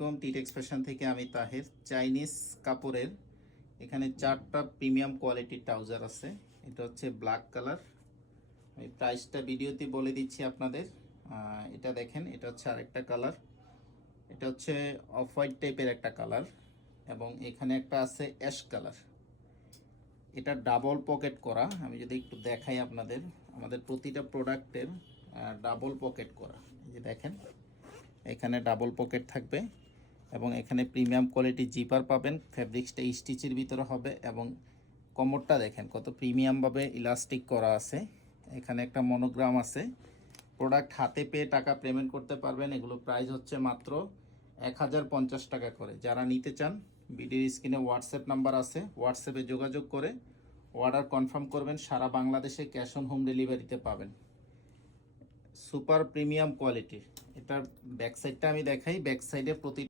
আলাইকুম, টিটেক্স ফ্যাশন থেকে আমি তাহের। চাইনিজ কাপড়ের এখানে 4টা প্রিমিয়াম কোয়ালিটির ট্রাউজার আছে। এটা হচ্ছে ব্ল্যাক কালার। আমি প্রাইসটা ভিডিওতে বলে দিচ্ছি আপনাদের। এটা দেখেন, এটা হচ্ছে আরেকটা কালার। এটা হচ্ছে অফ হোয়াইট টাইপের একটা কালার, এবং এখানে একটা আছে অ্যাশ কালার। এটা ডাবল পকেট করা। আমি যদি একটু দেখাই আপনাদের, আমাদের প্রতিটা প্রোডাক্টের ডাবল পকেট করা। এই যে দেখেন, এখানে ডাবল পকেট থাকবে এবং এখানে প্রিমিয়াম কোয়ালিটি জিপার পাবেন। ফ্যাব্রিক্সটা স্টিচের ভিতরে হবে এবং কোমরটা দেখেন কত প্রিমিয়ামভাবে ইলাস্টিক করা আছে। এখানে একটা মনোগ্রাম আছে। প্রোডাক্ট হাতে পেয়ে টাকা পেমেন্ট করতে পারবেন। এগুলো প্রাইস হচ্ছে মাত্র 1050 টাকা করে। যারা নিতে চান, ভিডিওর স্ক্রিনে হোয়াটসঅ্যাপ নাম্বার আছে, হোয়াটসঅ্যাপে যোগাযোগ করে অর্ডার কনফার্ম করবেন। সারা বাংলাদেশে ক্যাশ অন হোম ডেলিভারিতে পাবেন। সুপার প্রিমিয়াম কোয়ালিটির। এটার ব্যাক সাইডটা আমি দেখাই। ব্যাক সাইডে প্রতি